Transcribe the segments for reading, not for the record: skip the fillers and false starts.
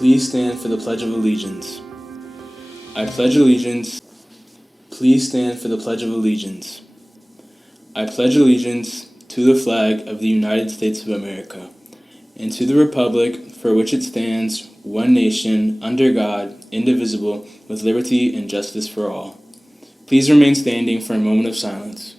Please stand for the Pledge of Allegiance. I pledge allegiance. Please stand for the Pledge of Allegiance. I pledge allegiance to the flag of the United States of America and to the republic for which it stands, one nation, under God, indivisible, with liberty and justice for all. Please remain standing for a moment of silence.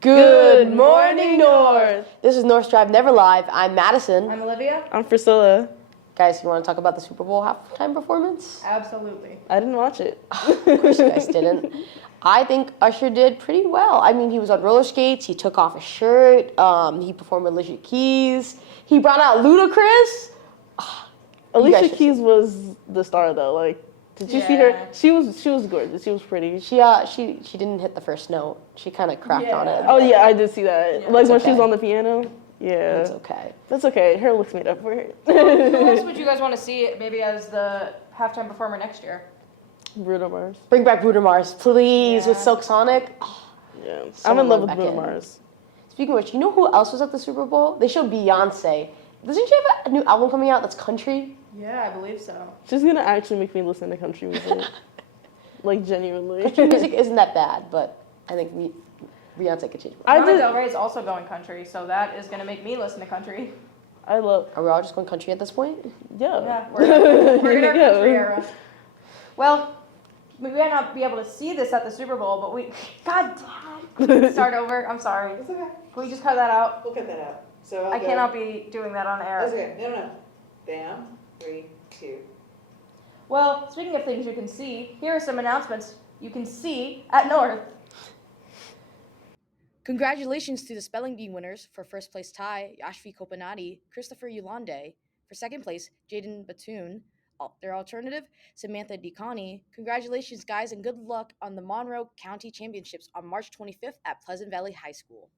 Good morning, North! This is North Drive Never Live. I'm Madison. I'm Olivia. I'm Priscilla. Guys, you want to talk about the Super Bowl halftime performance? Absolutely. I didn't watch it. Of course you guys didn't. I think Usher did pretty well. I mean, he was on roller skates. He took off his shirt. He performed with Alicia Keys. He brought out Ludacris. Alicia Keys was the star though. Like, did you see her? Yeah. She was gorgeous. She was pretty. She didn't hit the first note. She kind of cracked on it. Oh yeah, I did see that. Yeah. Like when It's she was okay. on the piano. Yeah. It's okay. That's okay. Her looks made up for it. Who else would you guys want to see maybe as the halftime performer next year? Bruno Mars. Bring back Bruno Mars, please, with Yeah. Silk Sonic. Yeah. I'm Someone in love went with back Bruno in. Mars. Speaking of which, you know who else was at the Super Bowl? They showed Beyonce. Doesn't she have a new album coming out that's country? Yeah, I believe so. She's gonna actually make me listen to country music. Like genuinely. Country music isn't that bad, but I think Beyonce could change. Lana Del Rey is also going country, so that is going to make me listen to country. I love. Are we all just going country at this point? Yeah. Yeah, we're in our Yeah. country era. Well, we may not be able to see this at the Super Bowl, but we... God damn. Start over. I'm sorry. It's okay. Can we just cut that out? We'll cut that out. So I cannot be doing that on air. That's okay. No. Bam. 3, 2. Well, speaking of things you can see, here are some announcements you can see at North. Congratulations to the Spelling Bee winners. For first place tie, Yashvi Kopanati, Christopher Yulande. For second place, Jaden Batoon. Their alternative, Samantha DeConnie. Congratulations, guys, and good luck on the Monroe County Championships on March 25th at Pleasant Valley High School.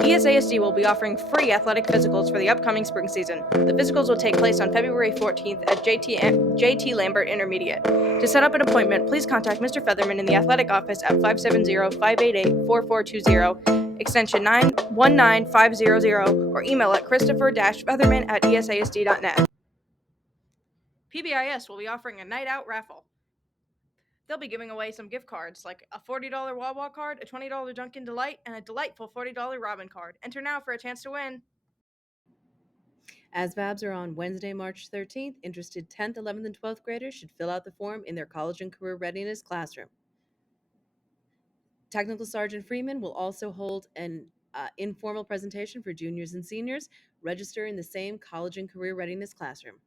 ESASD will be offering free athletic physicals for the upcoming spring season. The physicals will take place on February 14th at JT Lambert Intermediate. To set up an appointment, please contact Mr. Featherman in the athletic office at 570-588-4420, extension 919500, or email at christopher-featherman@esasd.net. PBIS will be offering a night out raffle. They'll be giving away some gift cards, like a $40 Wawa card, a $20 Dunkin' Delight, and a delightful $40 Robin card. Enter now for a chance to win. ASVABs are on Wednesday, March 13th. Interested 10th, 11th, and 12th graders should fill out the form in their college and career readiness classroom. Technical Sergeant Freeman will also hold an informal presentation for juniors and seniors. Register in the same college and career readiness classroom.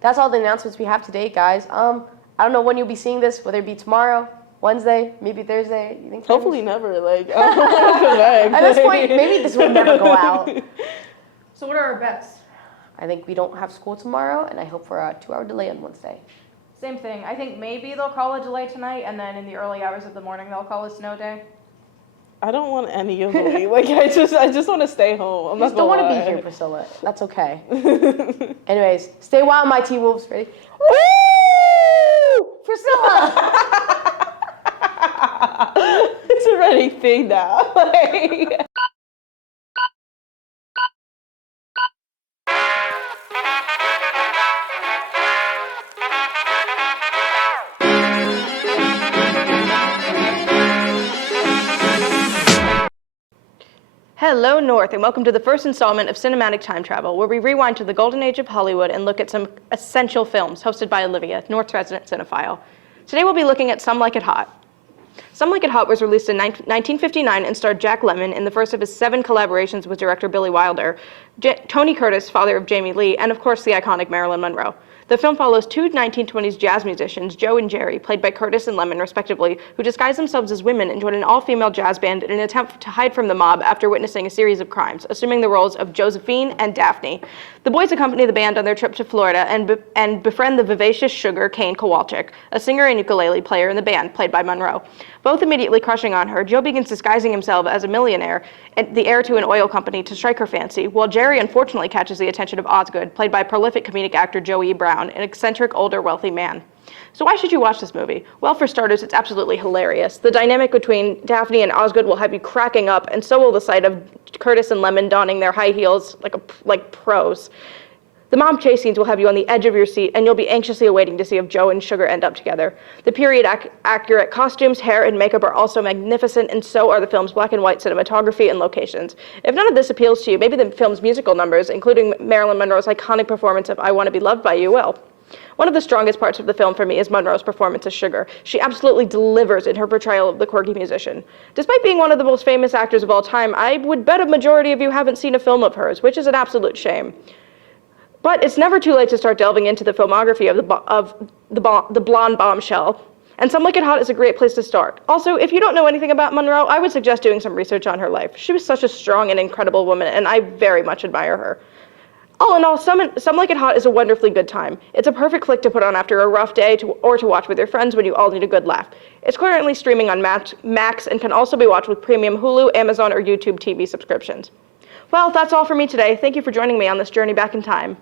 That's all the announcements we have today, guys. I don't know when you'll be seeing this, whether it be tomorrow, Wednesday, maybe Thursday. You think? Hopefully never. Like, I don't want to come back. At this point, maybe this will never go out. So what are our bets? I think we don't have school tomorrow, and I hope for a 2-hour delay on Wednesday. Same thing. I think maybe they'll call a delay tonight, and then in the early hours of the morning they'll call a snow day. I don't want any of the like. I just want to stay home. I'm I not just don't want to gonna be here, lie. Priscilla. That's okay. Anyways, stay wild, my T-Wolves. Ready? Woo! Priscilla! It's already big now. Like, Hello, North, and welcome to the first installment of Cinematic Time Travel, where we rewind to the golden age of Hollywood and look at some essential films, hosted by Olivia, North's resident cinephile. Today we'll be looking at Some Like It Hot. Some Like It Hot was released in 1959 and starred Jack Lemmon in the first of his 7 collaborations with director Billy Wilder, Tony Curtis, father of Jamie Lee, and of course the iconic Marilyn Monroe. The film follows two 1920s jazz musicians, Joe and Jerry, played by Curtis and Lemon respectively, who disguise themselves as women and join an all-female jazz band in an attempt to hide from the mob after witnessing a series of crimes, assuming the roles of Josephine and Daphne. The boys accompany the band on their trip to Florida and befriend the vivacious Sugar Kane Kowalczyk, a singer and ukulele player in the band, played by Monroe. Both immediately crushing on her, Joe begins disguising himself as a millionaire, the heir to an oil company, to strike her fancy, while Jerry unfortunately catches the attention of Osgood, played by prolific comedic actor Joe E. Brown, an eccentric, older, wealthy man. So why should you watch this movie? Well, for starters, it's absolutely hilarious. The dynamic between Daphne and Osgood will have you cracking up, and so will the sight of Curtis and Lemon donning their high heels like pros. The mob chase scenes will have you on the edge of your seat, and you'll be anxiously awaiting to see if Joe and Sugar end up together. The period-accurate costumes, hair, and makeup are also magnificent, and so are the film's black and white cinematography and locations. If none of this appeals to you, maybe the film's musical numbers, including Marilyn Monroe's iconic performance of I Want to Be Loved by You, will. One of the strongest parts of the film for me is Monroe's performance as Sugar. She absolutely delivers in her portrayal of the quirky musician. Despite being one of the most famous actors of all time, I would bet a majority of you haven't seen a film of hers, which is an absolute shame. But it's never too late to start delving into the filmography of the blonde bombshell, and Some Like It Hot is a great place to start. Also, if you don't know anything about Monroe, I would suggest doing some research on her life. She was such a strong and incredible woman, and I very much admire her. All in all, Some Like It Hot is a wonderfully good time. It's a perfect flick to put on after a rough day or to watch with your friends when you all need a good laugh. It's currently streaming on Max and can also be watched with premium Hulu, Amazon, or YouTube TV subscriptions. Well, that's all for me today. Thank you for joining me on this journey back in time.